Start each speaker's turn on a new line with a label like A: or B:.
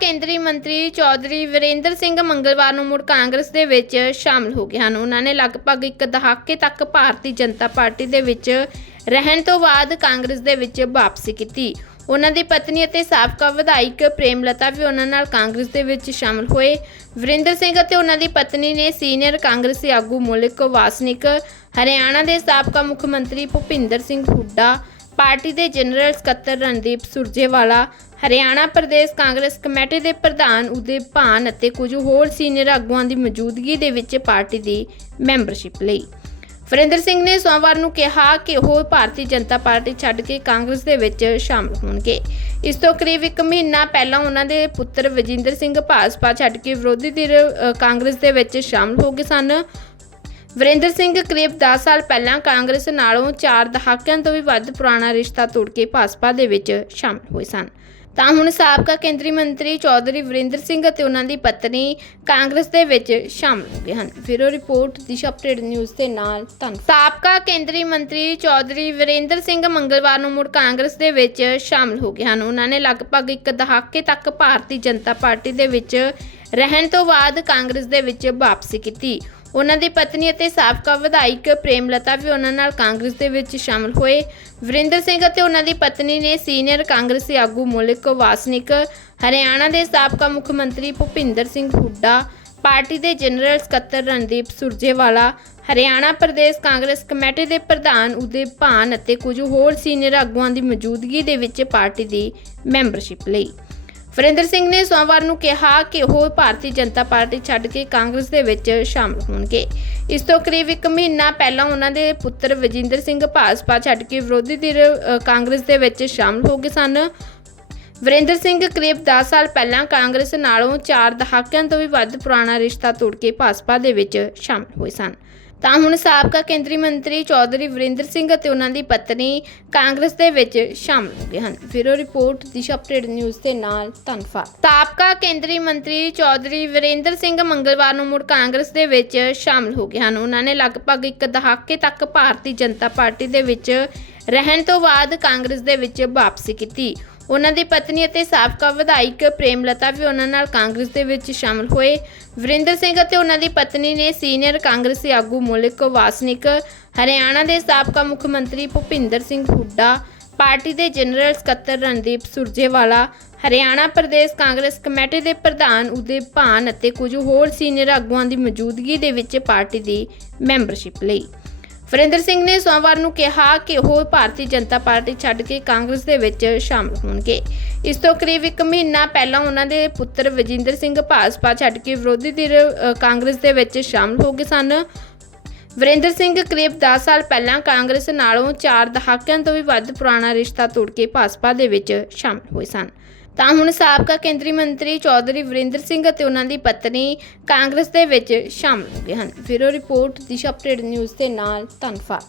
A: ਕੇਂਦਰੀ ਮੰਤਰੀ ਚੌਧਰੀ ਵਿਰੇਂਦਰ ਸਿੰਘ ਮੰਗਲਵਾਰ ਨੂੰ ਮੁੜ ਕਾਂਗਰਸ ਦੇ ਵਿੱਚ ਸ਼ਾਮਲ ਹੋ ਗਏ ਹਨ। ਉਹਨਾਂ ਨੇ ਲਗਭਗ ਇੱਕ ਦਹਾਕੇ ਤੱਕ ਭਾਰਤੀ ਜਨਤਾ ਪਾਰਟੀ ਦੇ ਵਿੱਚ ਰਹਿਣ ਤੋਂ ਬਾਅਦ ਕਾਂਗਰਸ ਦੇ ਵਿੱਚ ਵਾਪਸੀ ਕੀਤੀ। ਉਹਨਾਂ ਦੀ ਪਤਨੀ ਅਤੇ ਸਾਬਕਾ ਵਿਧਾਇਕ ਪ੍ਰੇਮਲਤਾ ਵੀ ਉਹਨਾਂ ਨਾਲ ਕਾਂਗਰਸ ਦੇ ਵਿੱਚ ਸ਼ਾਮਲ ਹੋਏ। ਵਰਿੰਦਰ ਸਿੰਘ ਅਤੇ ਉਹਨਾਂ ਦੀ ਪਤਨੀ ਨੇ ਸੀਨੀਅਰ ਕਾਂਗਰਸੀ ਆਗੂ ਮੁਲਕ ਵਾਸਨਿਕ, ਹਰਿਆਣਾ ਦੇ ਸਾਬਕਾ ਮੁੱਖ ਮੰਤਰੀ ਭੁਪਿੰਦਰ ਸਿੰਘ ਹੁੱਡਾ ਪਾਰਟੀ ਦੇ ਜਨਰਲ ਸਕੱਤਰ ਰਣਦੀਪ ਸੁਰਜੇਵਾਲਾ, ਹਰਿਆਣਾ ਪ੍ਰਦੇਸ਼ ਕਾਂਗਰਸ ਕਮੇਟੀ ਦੇ ਪ੍ਰਧਾਨ ਉਦੇ ਭਾਨ ਅਤੇ ਕੁਝ ਹੋਰ ਸੀਨੀਅਰ ਆਗੂਆਂ ਦੀ ਮੌਜੂਦਗੀ ਦੇ ਵਿੱਚ ਪਾਰਟੀ ਦੀ ਮੈਂਬਰਸ਼ਿਪ ਲਈ। ਵਰਿੰਦਰ ਸਿੰਘ ਨੇ ਸੋਮਵਾਰ ਨੂੰ ਕਿਹਾ ਕਿ ਉਹ ਭਾਰਤੀ ਜਨਤਾ ਪਾਰਟੀ ਛੱਡ ਕੇ ਕਾਂਗਰਸ ਦੇ ਵਿੱਚ ਸ਼ਾਮਲ ਹੋਣਗੇ। ਇਸ ਤੋਂ ਕਰੀਬ ਇੱਕ ਮਹੀਨਾ ਪਹਿਲਾਂ ਉਹਨਾਂ ਦੇ ਪੁੱਤਰ ਵਜਿੰਦਰ ਸਿੰਘ ਭਾਜਪਾ ਛੱਡ ਕੇ ਵਿਰੋਧੀ ਧਿਰ ਕਾਂਗਰਸ ਦੇ ਵਿੱਚ ਸ਼ਾਮਲ ਹੋ ਗਏ ਸਨ। ਵਰਿੰਦਰ ਸਿੰਘ ਕਰੀਬ 10 ਸਾਲ ਪਹਿਲਾਂ ਕਾਂਗਰਸ ਨਾਲੋਂ 4 ਦਹਾਕਿਆਂ ਤੋਂ ਵੀ ਵੱਧ ਪੁਰਾਣਾ ਰਿਸ਼ਤਾ ਤੋੜ ਕੇ ਭਾਜਪਾ ਦੇ ਵਿੱਚ ਸ਼ਾਮਲ ਹੋਏ ਸਨ। ਤਾਂ ਹੁਣ ਸਾਬਕਾ ਕੇਂਦਰੀ ਮੰਤਰੀ ਚੌਧਰੀ ਵਰਿੰਦਰ ਸਿੰਘ ਅਤੇ ਉਹਨਾਂ ਦੀ ਪਤਨੀ ਕਾਂਗਰਸ ਦੇ ਵਿੱਚ ਸ਼ਾਮਲ ਹੋ ਗਏ ਹਨ। ਫਿਰ ਰਿਪੋਰਟ, ਦਿਸ਼ਾ ਅਪਡੇਟ ਨਿਊਜ਼ ਦੇ ਨਾਲ ਧੰਨਵਾਦ। ਸਾਬਕਾ ਕੇਂਦਰੀ ਮੰਤਰੀ ਚੌਧਰੀ ਵਰਿੰਦਰ ਸਿੰਘ ਮੰਗਲਵਾਰ ਨੂੰ ਮੁੜ ਕਾਂਗਰਸ ਦੇ ਵਿੱਚ ਸ਼ਾਮਲ ਹੋ ਗਏ ਹਨ। ਉਹਨਾਂ ਨੇ ਲਗਭਗ ਇੱਕ ਦਹਾਕੇ ਤੱਕ ਭਾਰਤੀ ਜਨਤਾ ਪਾਰਟੀ ਦੇ ਵਿੱਚ ਰਹਿਣ ਤੋਂ ਬਾਅਦ ਕਾਂਗਰਸ ਦੇ ਵਿੱਚ ਵਾਪਸੀ ਕੀਤੀ। ਉਹਨਾਂ ਦੀ ਪਤਨੀ ਅਤੇ ਸਾਬਕਾ ਵਿਧਾਇਕ ਪ੍ਰੇਮਲਤਾ ਵੀ ਉਹਨਾਂ ਨਾਲ ਕਾਂਗਰਸ ਦੇ ਵਿੱਚ ਸ਼ਾਮਲ ਹੋਏ। ਵਰਿੰਦਰ ਸਿੰਘ ਅਤੇ ਉਹਨਾਂ ਦੀ ਪਤਨੀ ਨੇ ਸੀਨੀਅਰ ਕਾਂਗਰਸੀ ਆਗੂ ਮੋਲਿਕ ਵਾਸਨਿਕ, ਹਰਿਆਣਾ ਦੇ ਸਾਬਕਾ ਮੁੱਖ ਮੰਤਰੀ ਭੁਪਿੰਦਰ ਸਿੰਘ ਹੁੱਡਾ, ਪਾਰਟੀ ਦੇ ਜਨਰਲ ਸਕੱਤਰ ਰਣਦੀਪ ਸੁਰਜੇਵਾਲਾ, ਹਰਿਆਣਾ ਪ੍ਰਦੇਸ਼ ਕਾਂਗਰਸ ਕਮੇਟੀ ਦੇ ਪ੍ਰਧਾਨ ਉਦੇ ਭਾਨ ਅਤੇ ਕੁਝ ਹੋਰ ਸੀਨੀਅਰ ਆਗੂਆਂ ਦੀ ਮੌਜੂਦਗੀ ਦੇ ਵਿੱਚ ਪਾਰਟੀ ਦੀ ਮੈਂਬਰਸ਼ਿਪ ਲਈ। ਵਰਿੰਦਰ ਸਿੰਘ ਨੇ ਸੋਮਵਾਰ ਨੂੰ ਕਿਹਾ ਕਿ ਉਹ ਭਾਰਤੀ ਜਨਤਾ ਪਾਰਟੀ ਛੱਡ ਕੇ ਕਾਂਗਰਸ ਦੇ ਵਿੱਚ ਸ਼ਾਮਲ ਹੋਣਗੇ। ਇਸ ਤੋਂ ਕਰੀਬ ਇੱਕ ਮਹੀਨਾ ਪਹਿਲਾਂ ਉਹਨਾਂ ਦੇ ਪੁੱਤਰ ਵਜਿੰਦਰ ਸਿੰਘ ਭਾਜਪਾ ਛੱਡ ਕੇ ਵਿਰੋਧੀ ਧਿਰ ਕਾਂਗਰਸ ਦੇ ਵਿੱਚ ਸ਼ਾਮਲ ਹੋ ਗਏ ਸਨ। ਵਰਿੰਦਰ ਸਿੰਘ ਕਰੀਬ 10 ਸਾਲ ਪਹਿਲਾਂ ਕਾਂਗਰਸ ਨਾਲੋਂ 4 ਦਹਾਕਿਆਂ ਤੋਂ ਵੀ ਵੱਧ ਪੁਰਾਣਾ ਰਿਸ਼ਤਾ ਤੋੜ ਕੇ ਭਾਜਪਾ ਦੇ ਵਿੱਚ ਸ਼ਾਮਲ ਹੋਏ ਸਨ। ਤਾਂ ਹੁਣ ਸਾਬਕਾ ਕੇਂਦਰੀ ਮੰਤਰੀ ਚੌਧਰੀ ਵਰਿੰਦਰ ਸਿੰਘ ਅਤੇ ਉਹਨਾਂ ਦੀ ਪਤਨੀ ਕਾਂਗਰਸ ਦੇ ਵਿੱਚ ਸ਼ਾਮਲ ਹੋ ਗਏ ਹਨ। ਫਿਰ ਰਿਪੋਰਟ, ਦਿਸ਼ਾ ਅਪਡੇਟ ਨਿਊਜ਼ ਦੇ ਨਾਲ ਧੰਨਵਾਦ। ਸਾਬਕਾ ਕੇਂਦਰੀ ਮੰਤਰੀ ਚੌਧਰੀ ਵਰਿੰਦਰ ਸਿੰਘ ਮੰਗਲਵਾਰ ਨੂੰ ਮੁੜ ਕਾਂਗਰਸ ਦੇ ਵਿੱਚ ਸ਼ਾਮਲ ਹੋ ਗਏ ਹਨ। ਉਹਨਾਂ ਨੇ ਲਗਭਗ ਇੱਕ ਦਹਾਕੇ ਤੱਕ ਭਾਰਤੀ ਜਨਤਾ ਪਾਰਟੀ ਦੇ ਵਿੱਚ ਰਹਿਣ ਤੋਂ ਬਾਅਦ ਕਾਂਗਰਸ ਦੇ ਵਿੱਚ ਵਾਪਸੀ ਕੀਤੀ। ਉਹਨਾਂ ਦੀ ਪਤਨੀ ਅਤੇ ਸਾਬਕਾ ਵਿਧਾਇਕ ਪ੍ਰੇਮਲਤਾ ਵੀ ਉਹਨਾਂ ਨਾਲ ਕਾਂਗਰਸ ਦੇ ਵਿੱਚ ਸ਼ਾਮਲ ਹੋਏ। ਵਰਿੰਦਰ ਸਿੰਘ ਅਤੇ ਉਹਨਾਂ ਦੀ ਪਤਨੀ ਨੇ ਸੀਨੀਅਰ ਕਾਂਗਰਸੀ ਆਗੂ ਮੁਲਕ ਵਾਸਨਿਕ, ਹਰਿਆਣਾ ਦੇ ਸਾਬਕਾ ਮੁੱਖ ਮੰਤਰੀ ਭੁਪਿੰਦਰ ਸਿੰਘ ਹੁੱਡਾ, ਪਾਰਟੀ ਦੇ ਜਨਰਲ ਸਕੱਤਰ ਰਣਦੀਪ ਸੁਰਜੇਵਾਲਾ, ਹਰਿਆਣਾ ਪ੍ਰਦੇਸ਼ ਕਾਂਗਰਸ ਕਮੇਟੀ ਦੇ ਪ੍ਰਧਾਨ ਉਦੇ ਭਾਨ ਅਤੇ ਕੁਝ ਹੋਰ ਸੀਨੀਅਰ ਆਗੂਆਂ ਦੀ ਮੌਜੂਦਗੀ ਦੇ ਵਿੱਚ ਪਾਰਟੀ ਦੀ ਮੈਂਬਰਸ਼ਿਪ ਲਈ। ਵਰਿੰਦਰ ਸਿੰਘ ਨੇ ਸੋਮਵਾਰ ਨੂੰ ਕਿਹਾ ਕਿ ਉਹ ਭਾਰਤੀ ਜਨਤਾ ਪਾਰਟੀ ਛੱਡ ਕੇ ਕਾਂਗਰਸ ਦੇ ਵਿੱਚ ਸ਼ਾਮਲ ਹੋਣਗੇ। ਇਸ ਤੋਂ ਕਰੀਬ ਇੱਕ ਮਹੀਨਾ ਪਹਿਲਾਂ ਉਹਨਾਂ ਦੇ ਪੁੱਤਰ ਵਜਿੰਦਰ ਸਿੰਘ ਭਾਜਪਾ ਛੱਡ ਕੇ ਵਿਰੋਧੀ ਧਿਰ ਕਾਂਗਰਸ ਦੇ ਵਿੱਚ ਸ਼ਾਮਲ ਹੋ ਗਏ ਸਨ। ਵਰਿੰਦਰ ਸਿੰਘ ਕਰੀਬ 10 ਸਾਲ ਪਹਿਲਾਂ ਕਾਂਗਰਸ ਨਾਲੋਂ 4 ਦਹਾਕਿਆਂ ਤੋਂ ਵੀ ਵੱਧ ਪੁਰਾਣਾ ਰਿਸ਼ਤਾ ਤੋੜ ਕੇ ਭਾਜਪਾ ਦੇ ਵਿੱਚ ਸ਼ਾਮਲ ਹੋਏ ਸਨ। ਤਾਂ ਹੁਣ ਸਾਬਕਾ ਕੇਂਦਰੀ ਮੰਤਰੀ ਚੌਧਰੀ ਵਰਿੰਦਰ ਸਿੰਘ ਅਤੇ ਉਹਨਾਂ ਦੀ ਪਤਨੀ ਕਾਂਗਰਸ ਦੇ ਵਿੱਚ ਸ਼ਾਮਲ ਹੋ ਗਏ ਹਨ। ਫਿਰ ਰਿਪੋਰਟ ਦਿਸ਼ਾ ਅਪਡੇਟ ਨਿਊਜ਼ ਦੇ ਨਾਲ ਧੰਨਵਾਦ।